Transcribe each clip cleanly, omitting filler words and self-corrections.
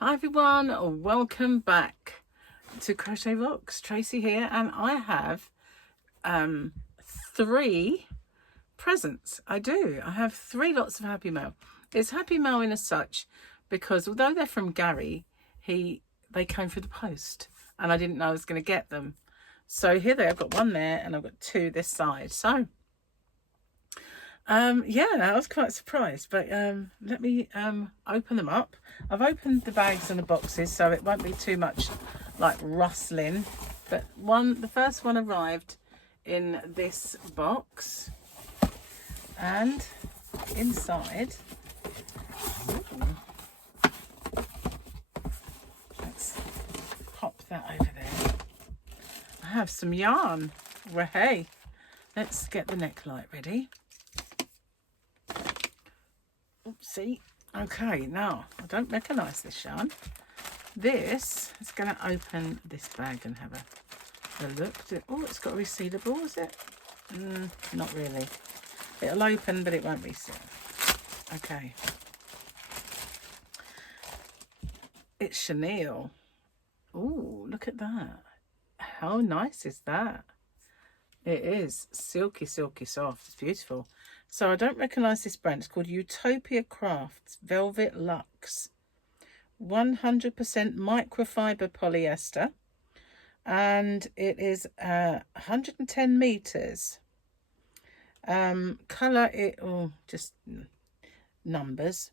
Hi everyone, welcome back to Crochet Rocks. Tracy here, and I have 3 presents. I have 3 lots of Happy Mail. It's Happy Mail in as such because although they're from Gary, they came through the post and I didn't know I was going to get them. So here they are. I've got 1 there and I've got 2 this side. So yeah, I was quite surprised, but let me open them up. I've opened the bags and the boxes, so it won't be too much like rustling. But the first one arrived in this box, and inside, let's pop that over there. I have some yarn. Well, hey, let's get the neck light ready. Oopsie. Okay, now I don't recognise this yarn. This is going to open this bag and have a look. Oh, it's got resealable, is it? Not really. It'll open, but it won't reseal. Okay. It's chenille. Oh, look at that. How nice is that? It is silky, silky soft. It's beautiful. So I don't recognise this brand. It's called Utopia Crafts Velvet Luxe. 100% microfiber polyester. And it is 110 meters. Colour, just numbers.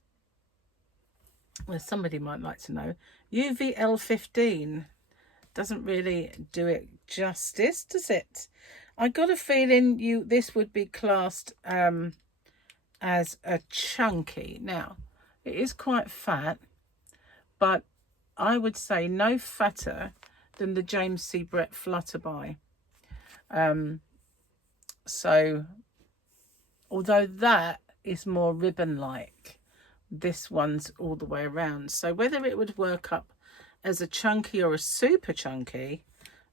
Well, somebody might like to know. UVL 15. Doesn't really do it justice, does it? I got a feeling this would be classed as a chunky. Now, it is quite fat, but I would say no fatter than the James C. Brett Flutterby. So, although that is more ribbon-like, this one's all the way around. So whether it would work up as a chunky or a super chunky,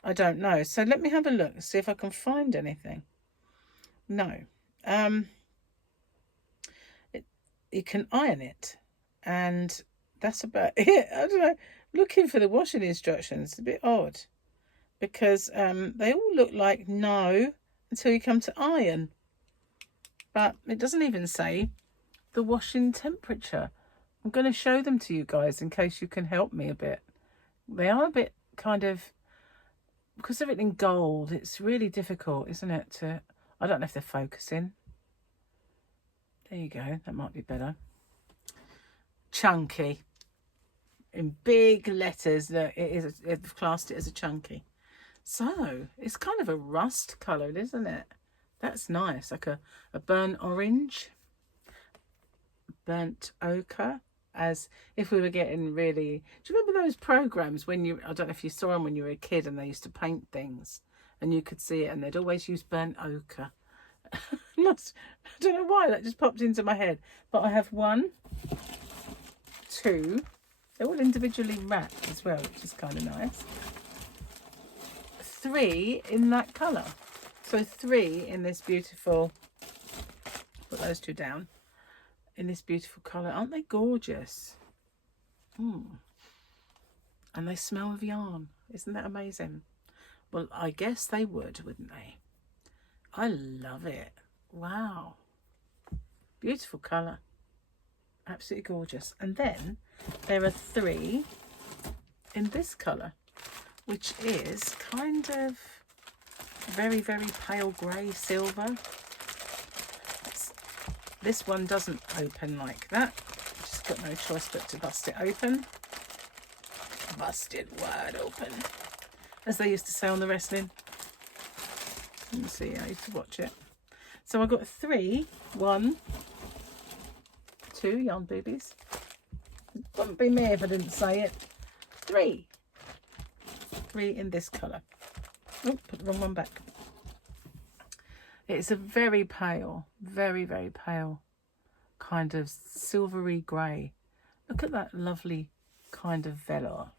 I don't know. So let me have a look and see if I can find anything. No. You can iron it, and that's about it. I don't know. Looking for the washing instructions, it's a bit odd because they all look like no until you come to iron. But it doesn't even say the washing temperature. I'm going to show them to you guys in case you can help me a bit. They are a bit kind of, because they're written in gold, it's really difficult, isn't it? I don't know if they're focusing. There you go, that might be better. Chunky. In big letters, that they've classed it as a chunky. So, it's kind of a rust colour, isn't it? That's nice, like a burnt orange. Burnt ochre. As if we were getting really... Do you remember those programs when I don't know if you saw them when you were a kid and they used to paint things and you could see it and they'd always use burnt ochre. I don't know why, that just popped into my head. But I have 1, 2, they're all individually wrapped as well, which is kind of nice. 3 in that colour. So 3 in this beautiful... Put those 2 down. In this beautiful colour. Aren't they gorgeous? And they smell of yarn. Isn't that amazing? Well, I guess they would, wouldn't they? I love it. Wow. Beautiful colour. Absolutely gorgeous. And then there are 3 in this colour, which is kind of very, very pale grey silver. This one doesn't open like that. Just got no choice but to bust it open. Busted wide open, as they used to say on the wrestling. Let me see, I used to watch it. So I got 3, 1, 2 yarn boobies. It wouldn't be me if I didn't say it. 3 in this colour. Oh, put the wrong one back. It's a very pale, very, very pale kind of silvery grey. Look at that lovely kind of velour.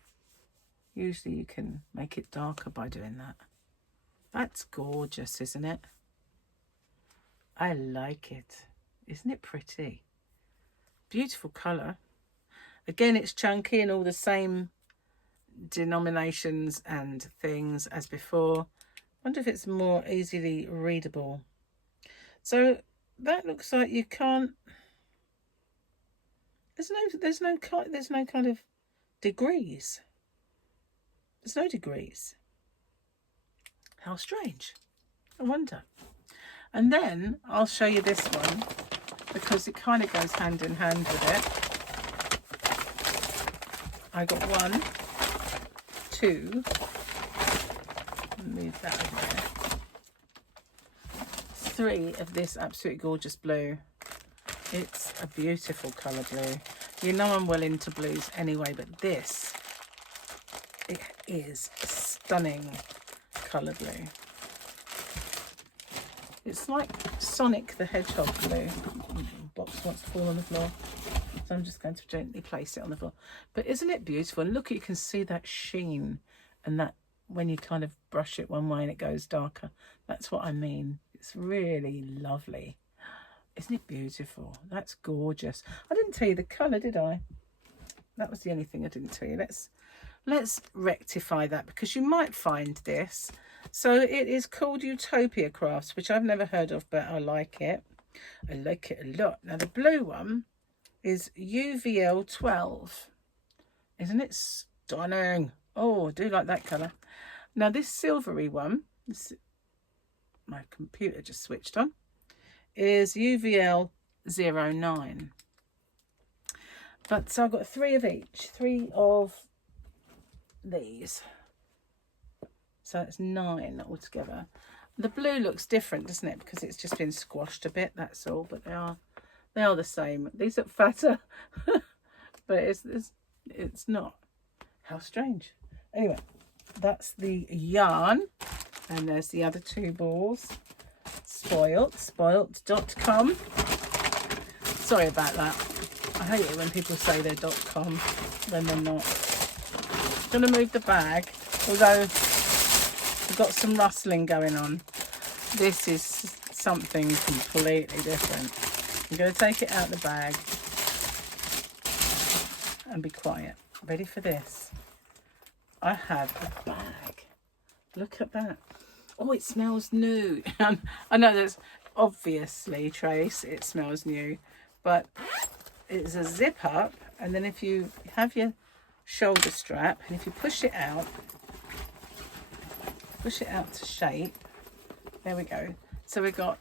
Usually you can make it darker by doing that. That's gorgeous, isn't it? I like it. Isn't it pretty? Beautiful colour. Again, it's chunky and all the same denominations and things as before. Wonder if it's more easily readable. So that looks like you can't. There's no kind of degrees. There's no degrees. How strange. I wonder. And then I'll show you this one because it kind of goes hand in hand with it. I got 1, 2. Move that over there. 3 of this absolutely gorgeous blue. It's a beautiful colour blue. You know I'm well into blues anyway, but this, it is a stunning colour blue. It's like Sonic the Hedgehog blue. Box wants to fall on the floor, so I'm just going to gently place it on the floor. But isn't it beautiful? And look, you can see that sheen, and that when you kind of brush it one way and it goes darker. That's what I mean. It's really lovely. Isn't it beautiful? That's gorgeous. I didn't tell you the colour, did I? That was the only thing I didn't tell you. Let's rectify that, because you might find this. So it is called Utopia Crafts, which I've never heard of, but I like it. I like it a lot. Now the blue one is UVL 12. Isn't it stunning? Oh, I do like that colour. Now this silvery one, my computer just switched on, is UVL 09. But so I've got 3 of each, 3 of these. So it's 9 altogether. The blue looks different, doesn't it? Because it's just been squashed a bit, that's all. But they are the same. These look fatter, but it's not. How strange. Anyway, that's the yarn, and there's the other 2 balls. Spoilt.com. Sorry about that. I hate it when people say they're .com when they're not. I'm going to move the bag, although we've got some rustling going on. This is something completely different. I'm going to take it out of the bag and be quiet. Ready for this? I have a bag. Look at that. Oh, it smells new. I know that's obviously, Trace, it smells new, but it's a zip up, and then if you have your shoulder strap and if you push it out to shape, there we go. So we've got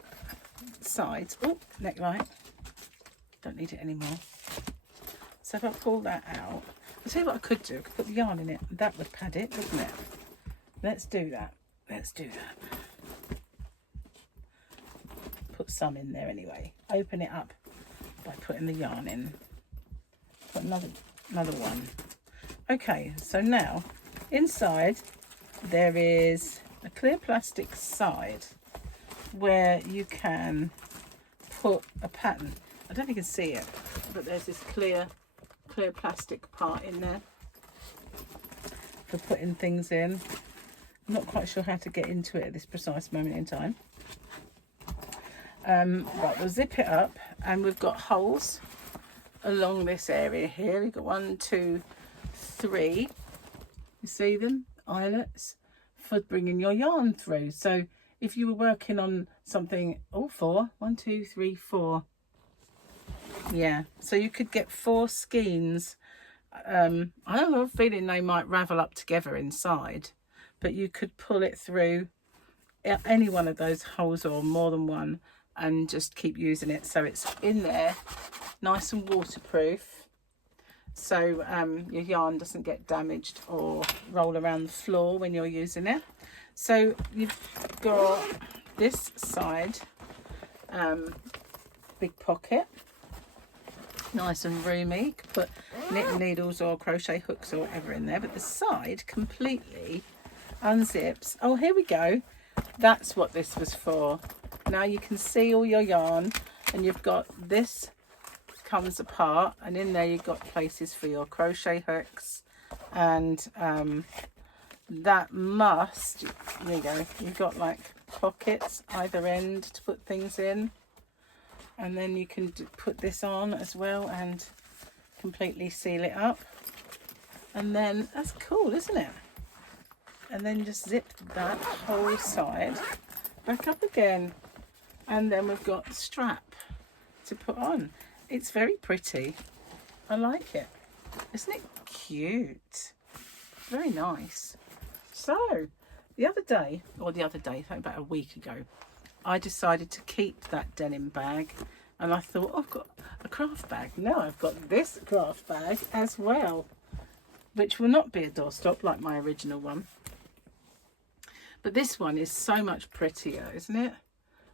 sides. Oh, neckline. Don't need it anymore. So if I pull that out, I'll tell you what I could do. I could put the yarn in it. That would pad it, wouldn't it? Let's do that. Let's do that. Put some in there anyway. Open it up by putting the yarn in. Put another one. Okay, so now inside there is a clear plastic side where you can put a pattern. I don't think you can see it, but there's this clear plastic part in there for putting things in. I'm not quite sure how to get into it at this precise moment in time. But we'll zip it up, and we've got holes along this area here. We've got 1, 2, 3. You see them? Eyelets for bringing your yarn through. So if you were working on something, 4, 1, 2, 3, 4. Yeah, so you could get 4 skeins. I have a feeling they might ravel up together inside, but you could pull it through any one of those holes or more than one and just keep using it. So it's in there, nice and waterproof, so your yarn doesn't get damaged or roll around the floor when you're using it. So you've got this side, big pocket, nice and roomy. You could put knit needles or crochet hooks or whatever in there, but the side completely unzips. Oh, here we go. That's what this was for. Now you can see all your yarn, and you've got this comes apart, and in there you've got places for your crochet hooks, and that must, there you go, you've got like pockets either end to put things in, and then you can put this on as well and completely seal it up. And then, that's cool, isn't it? And then just zip that whole side back up again. And then we've got the strap to put on. It's very pretty. I like it. Isn't it cute? Very nice. So, the other day, about a week ago, I decided to keep that denim bag. And I thought, oh, I've got a craft bag. No, I've got this craft bag as well, which will not be a doorstop like my original one. But this one is so much prettier, isn't it?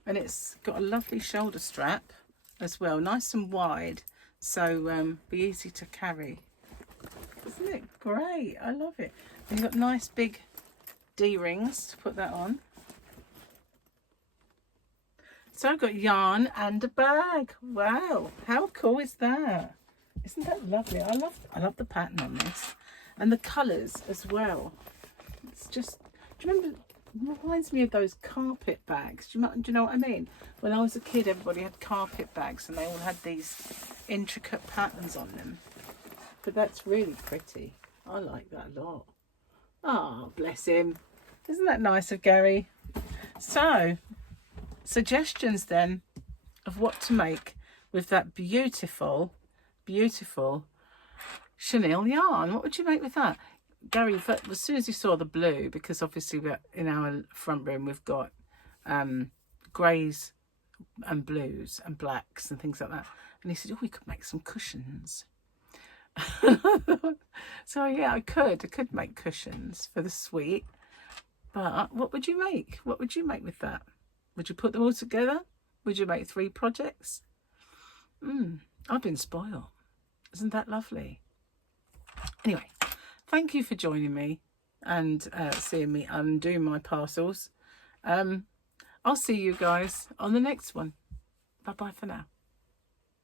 And it's got a lovely shoulder strap as well, nice and wide, so be easy to carry. Isn't it great? I love it. And you've got nice big D-rings to put that on. So I've got yarn and a bag. Wow, how cool is that? Isn't that lovely? I love the pattern on this, and the colours as well. It's just, do you remember? It reminds me of those carpet bags. Do you know what I mean? When I was a kid, everybody had carpet bags, and they all had these intricate patterns on them. But that's really pretty. I like that a lot. Oh, bless him. Isn't that nice of Gary? So, suggestions then of what to make with that beautiful, beautiful chenille yarn. What would you make with that? Gary, as soon as he saw the blue, because obviously we're in our front room, we've got greys and blues and blacks and things like that. And he said, oh, we could make some cushions. So yeah, I could make cushions for the suite. But what would you make? What would you make with that? Would you put them all together? Would you make 3 projects? I've been spoiled. Isn't that lovely? Anyway, thank you for joining me and seeing me undo my parcels. I'll see you guys on the next one. Bye bye for now.